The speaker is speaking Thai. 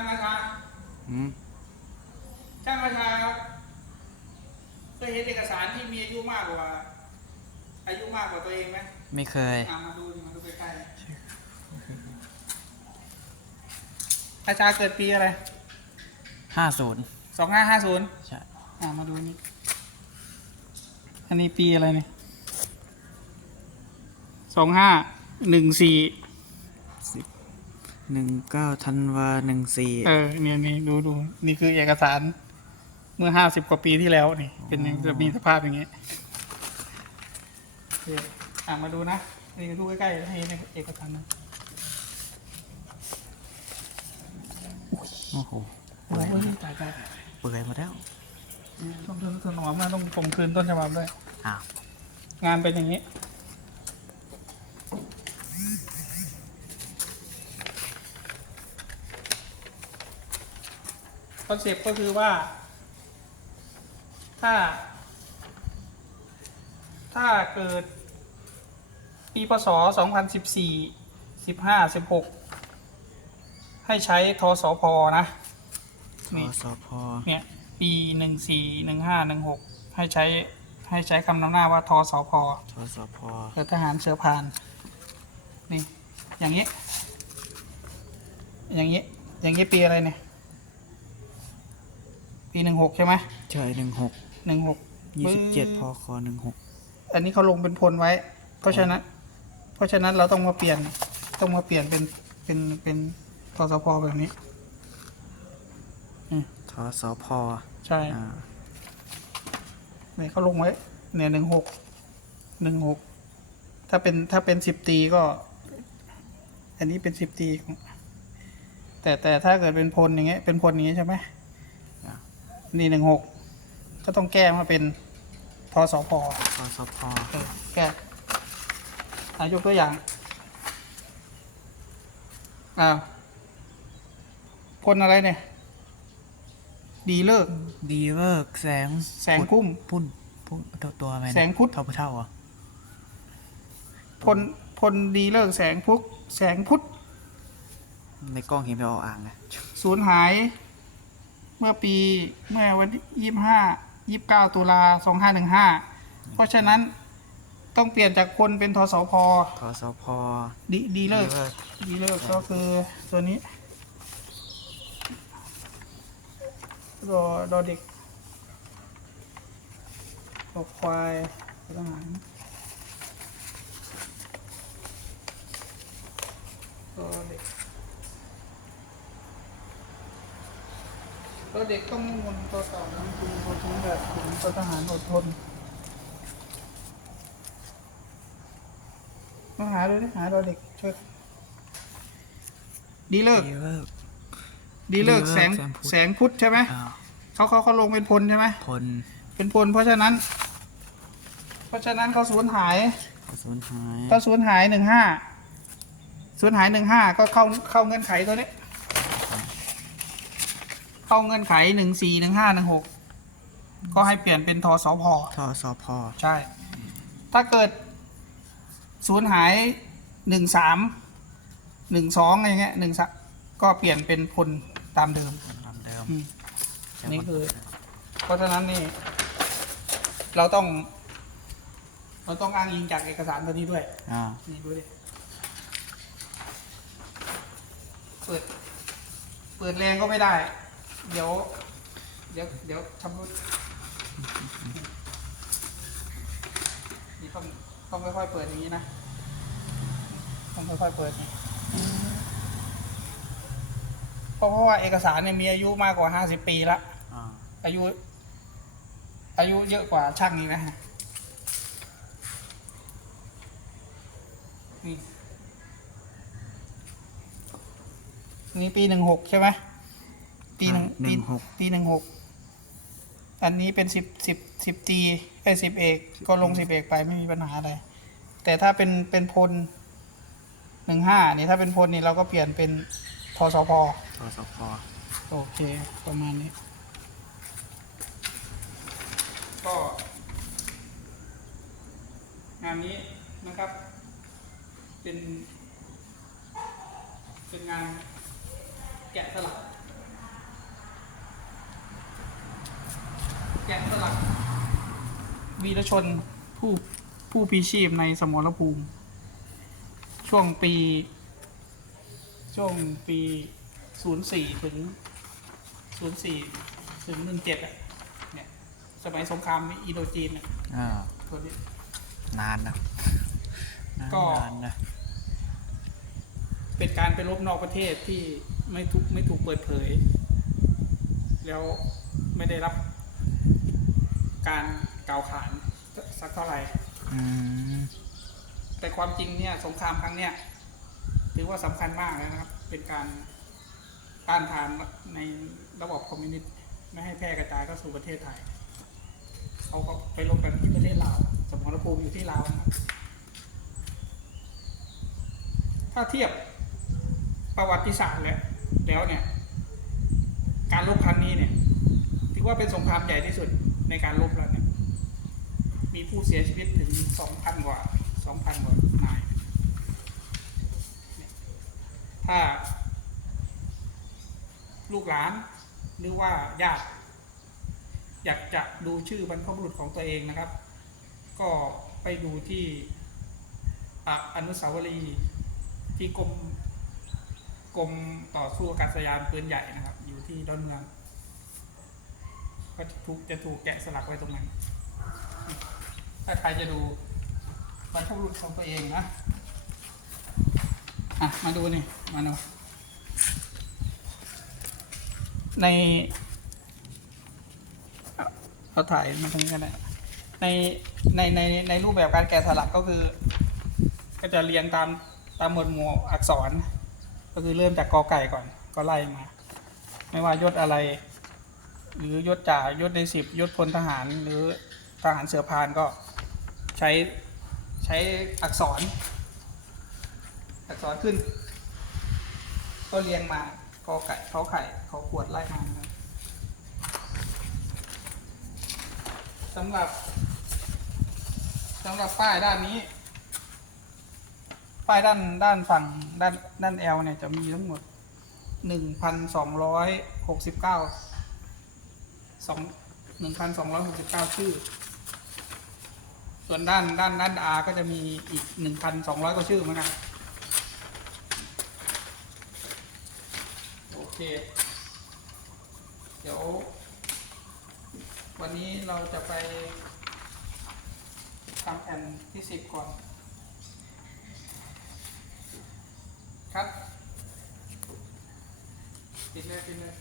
างราชาอืมช่างราชาเคยเห็นเอกสารที่มีอายุมากกว่า อายุมากกว่าตัวเองไหมไม่เคยอะมาดูดิมาดูใกล้ๆราชาเกิดปีอะไรห้าศูนย์สองห้าห้าศูนย์ใช่อ่ามาดูนี่อันนี้ปีอะไรเนี่ยสองห้าหนึ่งสี่ หนึ่งเก้าธันวาหนึ่งสี่เออเนี่ยนี่ดูดูนี่คือเอกสารเมื่อห้าสิบกว่าปีที่แล้วนี่ เป็นอย่างจะมีสภาพอย่างเงี้ยโอเคอ่ามาดูนะนี่ดูใกล้ๆให้เอกสารนะโอ้โหโอ้ยตายตายตายเปื่อยหมดแล้วต้องต้องถนอมมาต้องผมคืนต้นฉบับด้วยอ้าวงานเป็นอย่างนี้ อนเซปต์ก็คือว่า ถ้า ถ้าเกิด ปีพศ 2014 15 16 ให้ใช้ทสพนะทนี่สพเนี่ยปีหนึ่งสี่หนึ่งห้าหนึ่งหกให้ใช้ให้ใช้คำนำหน้าว่าทสพทสพเรือทหารเสือพานนี่อย่างนี้ อย่างนี้ อย่างนี้ปีอะไรเนี่ย ปีหนึ่งหกใช่ไหมใช่หนึ่งหกหนึ่งหกยี่สิบเจ็ดพคหนึ่งหกอันนี้เขาลงเป็นพลไว้ เพราะฉะนั้น เพราะฉะนั้นเราต้องมาเปลี่ยนต้องมาเปลี่ยนเป็นเป็นเป็นทสพแบบนี้ทสพใช่อ่าเนี่ยเขาลงไว้ เนี่ยหนึ่งหกหนึ่งหกถ้าเป็นถ้าเป็นสิบตีก็ อันนี้เป็นสิบตีของแต่แต่ถ้าเกิดเป็นพลอย่างเงี้ยเป็นพลอย่างเงี้ยใช่ไหมอ่า นี่หนึ่งหกก็ต้องแก้มาเป็นทสพทสพเออแก้อายกตัวอย่างอ้าวพลอะไรเนี่ย ดีเลิก ดีเวิร์กแสงแสงพุ่ม พุ่นพุ่นตัวตัวอะไรนะแสงพุทธ เท่าพุเท่าเหรอพลพลดีเลิกแสงพุก แสงพุทธในกล้องเห็นไปออกอ่างไงสูญหาย เมื่อปีเมื่อวันที่ยี่ห้ายี่เก้าตุลาสองห้าหนึ่งห้าเพราะฉะนั้นต้องเปลี่ยนจากพลเป็นทสพทสพดีดีเลิกเวิร์กดีเลิกก็คือตัวนี้รอรอเด็กรอควายทหารรอเด็ก รอเด็กต้องมนต์ตัวต่อน้ำคุณพอถึงแบบถึงตัวทหารอดทนมาหาดูดิหารอเด็กช่วยดีเลิกดีเวิร์กดีเลิก ดีเลิกแสงแสงพุทธแสงพุทธใช่ไหมอ่าเขาเขาเขาลงเป็นพลใช่ไหมพลเป็นพลเพราะฉะนั้น เพราะฉะนั้นเขาสูญหายสูญหายก็สูญหายหนึ่งห้าสูญหายหนึ่งห้าก็เข้าเข้าเงื่อนไขตัวนี้ เข้าเงื่อนไขหนึ่งสี่หนึ่งห้าหนึ่งหกก็ให้เปลี่ยนเป็นทสพทสพใช่ ถ้าเกิดสูญหายหนึ่งสามหนึ่งสองอะไรเงี้ยหนึ่งสก็เปลี่ยนเป็นพลตามเดิมตามเดิมอืมนี่คือ เพราะฉะนั้นนี่ เราต้อง เราต้องอ้างอิงจากเอกสารตัวนี้ด้วย อ่า นี่ดูดิ เปิด เปิดแรงก็ไม่ได้ เดี๋ยว เดี๋ยว เดี๋ยวชำรุดนี่ต้องต้องค่อยๆเปิดอย่างนี้นะ ต้องค่อยๆเปิดนี่เพราะเพราะว่าเอกสารเนี่ยมีอายุมากกว่าห้าสิบปีละอ่าอายุ อายุเยอะกว่าช่างอีกนะฮะนี่นี่ปีหนึ่งหกใช่ไหม ปีหนึ่งหนึ่งหก ปีหนึ่งหกอันนี้เป็นสิบสิบสิบตีไอ้สิบเอกก็ลงสิบเอกไปไม่มีปัญหาอะไร แต่ถ้าเป็นเป็นพลหนึ่งห้านี่ถ้าเป็นพลนี่เราก็เปลี่ยนเป็นทสพทสพโอเค ประมาณนี้ ก็งานนี้นะครับ เป็น เป็นงานแกะสลัก แกะสลักวีรชนผู้ผู้พีชีพในสมรภูมิ ช่วงปี ช่วงปี04ถึง04ถึง17อะเนี่ยสมัยสงครามอินโดจีนอะอ่าตัวนี้นานนะนานก็ นานนะเป็นการไปรบนอกประเทศที่ไม่ถูกไม่ถูกเปิดเผย แล้วไม่ได้รับ การกล่าวขานสักเท่าไหร่อืมแต่ความจริงเนี่ยสงครามครั้งเนี้ยถือว่าสำคัญมากเลยนะครับ เป็นการต้านทานในระบบคอมมิวนิสต์ไม่ให้แพร่กระจายเข้าสู่ประเทศไทยเขาก็ไปลงกันที่ประเทศลาวสมรภูมิอยู่ที่ลาวนะครับถ้าเทียบประวัติศาสตร์แล้วแล้วเนี่ย การรบครั้งนี้เนี่ยถือว่าเป็นสงครามใหญ่ที่สุด ในการรบแล้วเนี่ยมีผู้เสียชีวิตถึงสองพันกว่าสองพันกว่านาย ถ้า ลูกหลานหรือว่าญาติอยากจะดูชื่อบรรพบุรุษของตัวเองนะครับ ก็ไปดูที่อะอนุสาวรีย์ที่กรมกรมต่อสู้อากาศยานปืนใหญ่นะครับ อยู่ที่ดอนเมือง ก็จะถูกจะถูกแกะสลักไว้ตรงนั้น ถ้าใครจะดูบรรพบุรุษของตัวเองนะอะมาดูนี่ มาดูในเอาถ่ายมาตรงนี้กันนะในในในในรูปแบบการแกะสลักก็คือ ก็จะเรียงตามตามหมวดหมู่อักษร ก็คือเริ่มจากกอไก่ก่อนก็ไล่มา ไม่ว่ายศอะไร หรือยศจ่ายศในสิบยศพลทหารหรือทหารเสือพานก็ใช้ใช้อักษร อักษรขึ้น ก็เรียงมากอไก่เขาไข่เขาขวดไล่มานะครับสำหรับสำหรับป้ายด้านนี้ ป้ายด้านด้านฝั่งด้านด้านแอลเนี่ยจะมีทั้งหมดหนึ่งพันสองร้อยหกสิบเก้า สองหนึ่งพันสองร้อยหกสิบเก้าชื่อ ส่วนด้านด้านด้านอาก็จะมีอีกหนึ่งพันสองร้อยกว่าชื่อเหมือนกันโอเค เดี๋ยว วันนี้เราจะไปทำแผ่นที่สิบก่อน ครับปิดเลยปิดเลย